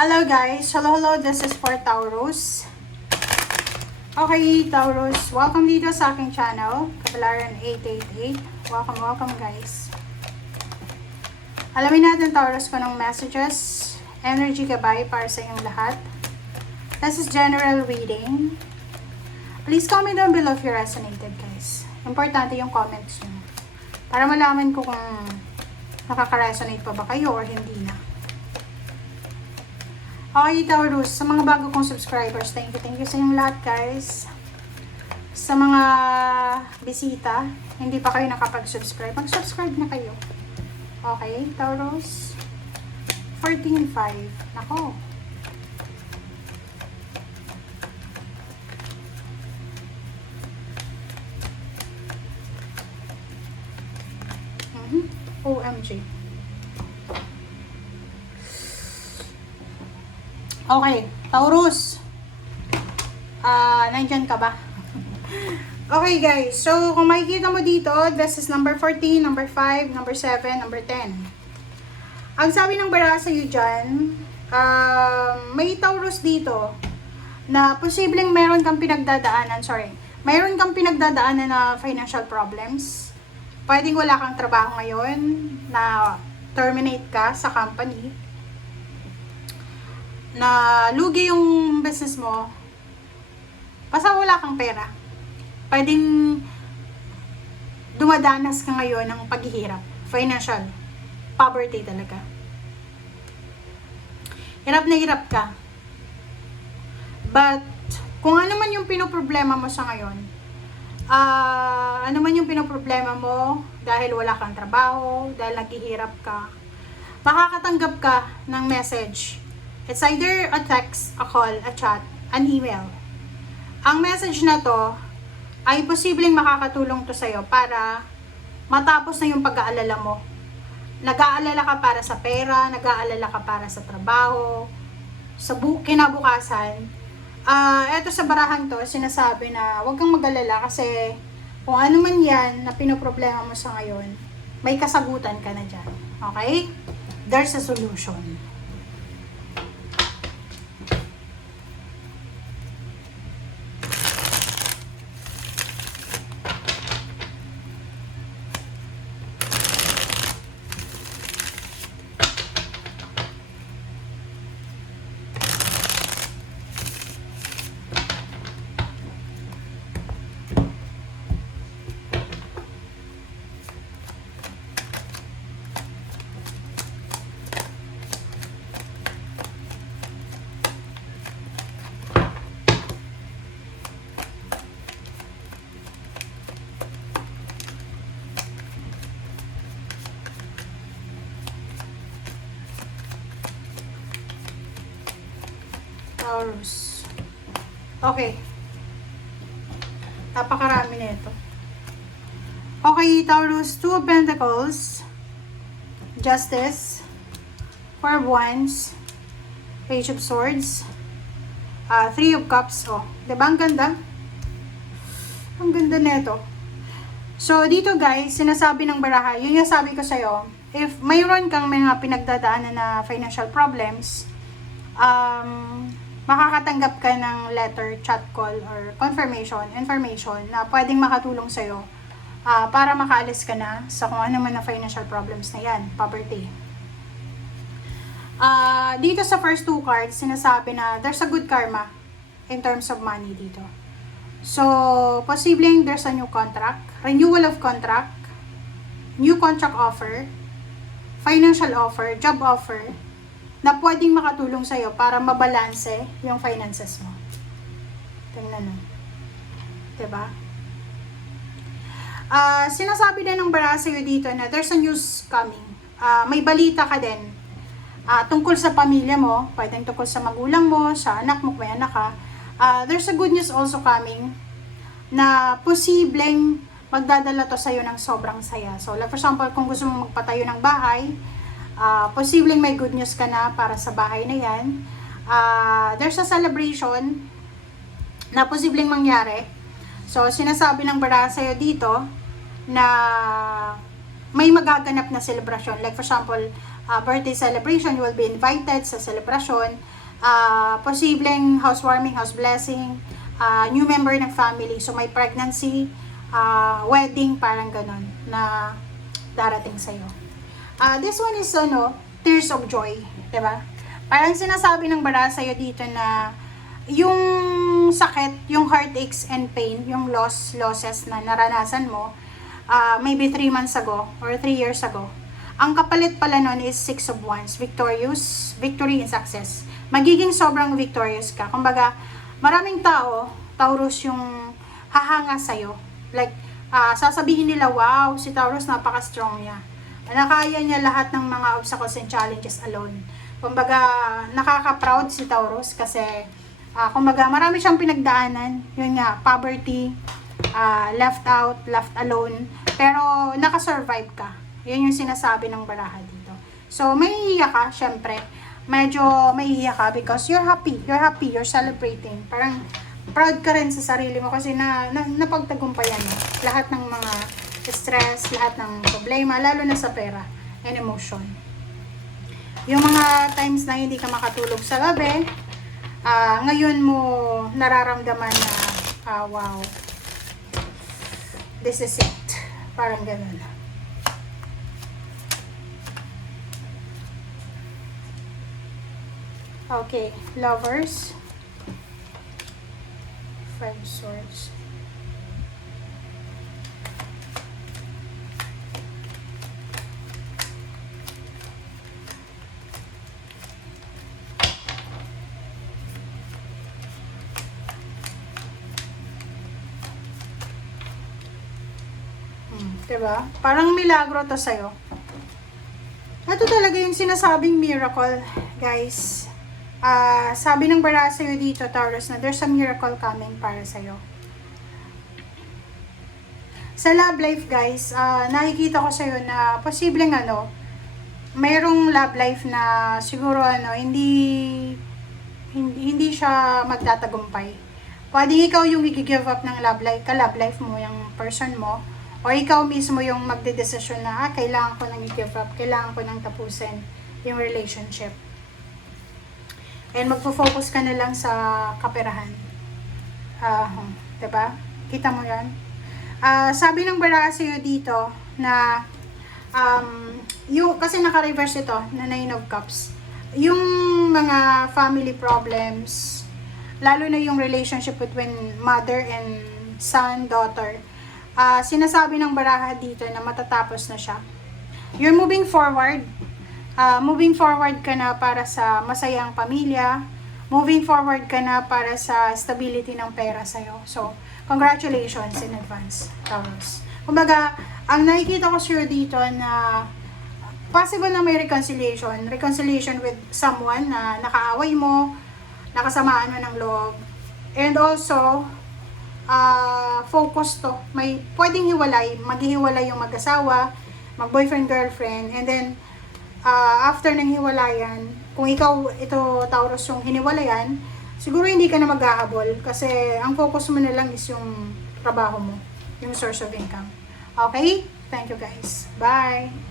Hello guys, hello, this is for Taurus. Okay, Taurus, welcome dito sa aking channel, Kapalaran 888. Welcome guys. Alamin natin, Taurus, kung anong messages, energy gabay para sa inyong lahat. This is general reading. Please comment down below if you resonated, guys. Importante yung comments nyo para malaman ko kung nakaka-resonate pa ba kayo or hindi na. Okay, Taurus, sa mga bago kong subscribers, thank you sa inyong lahat, guys. Sa mga bisita, hindi pa kayo nakapag-subscribe, mag-subscribe na kayo. Okay, Taurus. 14-5. Nako. OMG. Okay, Taurus. Nandyan ka ba? Okay, guys. So, kung makikita mo dito, this is number 14, number 5, number 7, number 10. Ang sabi ng bara sa iyo dyan, may Taurus dito na posibleng meron kang pinagdadaanan, mayroon kang pinagdadaanan na financial problems. Pwedeng wala kang trabaho ngayon, na terminate ka sa company, na lugi yung business mo, basta wala kang pera. Pwedeng dumadanas ka ngayon ng paghihirap, financial poverty talaga. Hirap na hirap ka. But kung ano man yung pinoproblema mo sa ngayon, ano man yung pinoproblema mo dahil wala kang trabaho, dahil naghihirap ka, makakatanggap ka ng message. It's either a text, a call, a chat, an email. Ang message na to ay posibleng makakatulong to sa'yo para matapos na yung pag-aalala mo. Nag-aalala ka para sa pera, nag-aalala ka para sa trabaho, sa kinabukasan. Eto sa barahang to, sinasabi na huwag kang mag-alala kasi kung ano man yan na pinoproblema mo sa ngayon, may kasagutan ka na dyan. Okay? There's a solution. Taurus. Okay. Napakarami na ito. Okay, Taurus. 2 of Pentacles. Justice. 4 of Wands. Page of Swords. 3 of Cups. Oh, diba? Ang ganda. Ang ganda na ito. So, dito guys, sinasabi ng baraha, yun yung sabi ko sa'yo, if mayroon kang mga pinagdadaanan na financial problems, makakatanggap ka ng letter, chat, call, or information na pwedeng makatulong sa'yo para makaalis ka na sa kung ano man na financial problems na yan, poverty. Dito sa first 2 cards, sinasabi na there's a good karma in terms of money dito. So, posibleng there's a new contract, renewal of contract, new contract offer, financial offer, job offer, na pwedeng makatulong sa'yo para mabalanse yung finances mo. Tingnan mo. Diba? Sinasabi din ng bara sa'yo dito na there's a news coming. May balita ka din tungkol sa pamilya mo, pwedeng tungkol sa magulang mo, sa anak mo, may anak ka. There's a good news also coming na posibleng magdadala to sa'yo ng sobrang saya. So, like for example, kung gusto mong magpatayo ng bahay, posibleng may good news ka na para sa bahay na yan. There's a celebration na posibleng mangyari. So, sinasabi ng bara sa'yo dito na may magaganap na celebration. Like for example, birthday celebration, you will be invited sa celebration, posibleng housewarming, house blessing, new member ng family, so may pregnancy, wedding, parang ganon, na darating sa'yo. This one is, tears of joy, diba? Parang sinasabi ng bara sa'yo dito na, yung sakit, yung heartaches and pain, yung losses na naranasan mo, maybe 3 months ago, or 3 years ago, ang kapalit pala nun is 6 of Wands, victory and success. Magiging sobrang victorious ka. Kumbaga, maraming tao, Taurus, yung hahanga sa'yo. Like, sasabihin nila, wow, si Taurus napaka-strong niya. Nakaya niya lahat ng mga obstacles and challenges alone. Kumbaga, nakaka-proud si Taurus kasi, kumbaga, marami siyang pinagdaanan. Yun nga, poverty, left out, left alone. Pero, nakasurvive ka. Yun yung sinasabi ng baraha dito. So, mahihiya ka, syempre. Medyo mahihiya ka because you're happy, you're celebrating. Parang proud ka rin sa sarili mo kasi napagtagumpayan mo. Lahat ng mga stress, lahat ng problema, lalo na sa pera and emotion. Yung mga times na hindi ka makatulog sa gabi, ngayon mo nararamdaman na, wow, this is it. Parang ganun. Okay, lovers. 5 swords. Diba? Parang milagro to sa'yo. Ito talaga yung sinasabing miracle, guys. Sabi ng bara sa'yo dito, Taurus, na there's a miracle coming para sa'yo. Sa love life, guys, nakikita ko sa'yo na posibleng mayroong love life na siguro hindi siya magtatagumpay. Pwedeng ikaw yung i-give up ng love life mo, yung person mo, o ikaw mismo yung magdedesisyon na, kailangan ko nang i-give up, kailangan ko nang tapusin yung relationship. And magpo-focus ka na lang sa kaperahan. Diba? Kita mo yan? Sabi ng bara sa'yo dito na kasi naka-reverse ito na 9 of Cups. Yung mga family problems, lalo na yung relationship between mother and son, daughter, sinasabi ng baraha dito na matatapos na siya. You're moving forward. Moving forward ka na para sa masayang pamilya. Moving forward ka na para sa stability ng pera sa'yo. So, congratulations in advance, Taurus. Kumbaga, ang nakikita ko sure dito na possible na may reconciliation with someone na nakaaway mo, nakasamaan mo ng loob. And also, focus to. May pwedeng maghihiwalay yung mag-asawa, mag-boyfriend, girlfriend, and then, after ng hiwalayan, kung ikaw, ito Taurus yung hiniwalayan, siguro hindi ka na maghahabol kasi ang focus mo na lang is yung trabaho mo, yung source of income. Okay? Thank you guys. Bye!